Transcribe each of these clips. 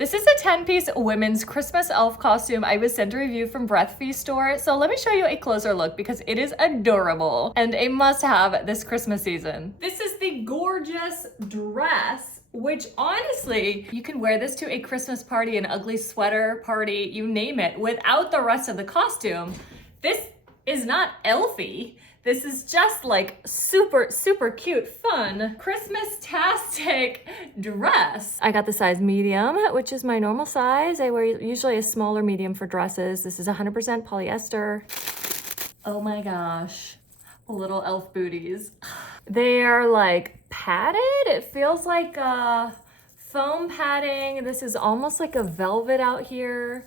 This is a 10-piece women's Christmas elf costume I was sent a review from Breath Feast store, so let me show you a closer look because it is adorable and a must-have this Christmas season. This is the gorgeous dress, which honestly, you can wear this to a Christmas party, an ugly sweater party, you name it, without the rest of the costume. This is not elfy. This is just like super, super cute, fun, Christmas-tastic dress. I got the size medium, which is my normal size. I wear usually a smaller medium for dresses. This is 100% polyester. Oh my gosh, little elf booties. They are like padded. It feels like foam padding. This is almost like a velvet out here.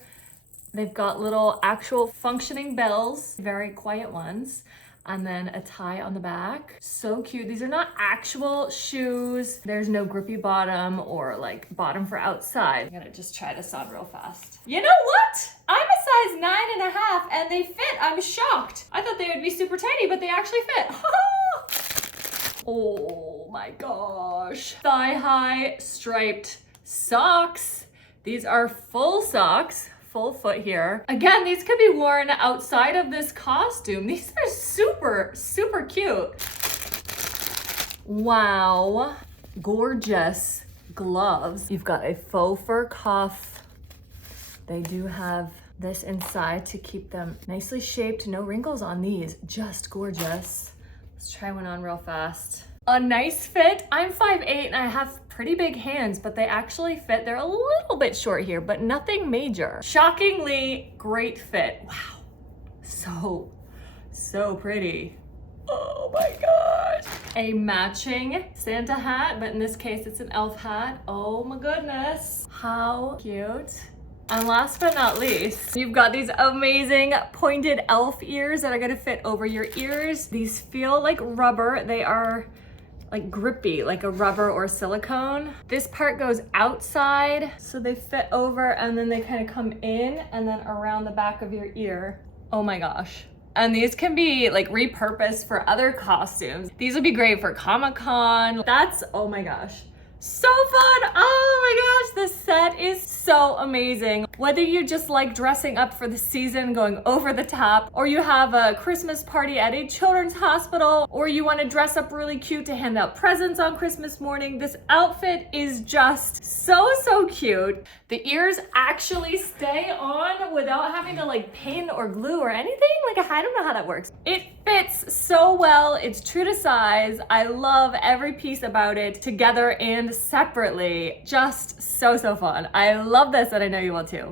They've got little actual functioning bells, very quiet ones. And then a tie on the back. So cute. These are not actual shoes. There's no grippy bottom or like bottom for outside. I'm gonna just try this on real fast. You know what? I'm a size 9.5 and they fit. I'm shocked. I thought they would be super tiny, but they actually fit. Oh my gosh. Thigh-high striped socks. These are full socks. Full foot here. Again, these could be worn outside of this costume. These are super, super cute. Wow, gorgeous gloves. You've got a faux fur cuff. They do have this inside to keep them nicely shaped. No wrinkles on these, just gorgeous. Let's try one on real fast. A nice fit. I'm 5'8" and I have pretty big hands, but they actually fit. They're a little bit short here, but nothing major. Shockingly great fit. Wow, so pretty. Oh my gosh. A matching Santa hat, but in this case it's an elf hat. Oh my goodness, how cute. And last but not least, you've got these amazing pointed elf ears that are gonna fit over your ears. These feel like rubber. They are like grippy, like a rubber or silicone. This part goes outside, so they fit over and then they kind of come in and then around the back of your ear. Oh my gosh. And these can be like repurposed for other costumes. These would be great for Comic-Con. That's, oh my gosh, so fun. Oh my gosh, this set is so amazing. Whether you just like dressing up for the season, going over the top, or you have a Christmas party at a children's hospital, or you want to dress up really cute to hand out presents on Christmas morning, this outfit is just so cute. The ears actually stay on without having to like pin or glue or anything. Like, I don't know how that works. It fits so well. It's true to size. I love every piece about it, together and separately. Just so fun. I love this and I know you will too.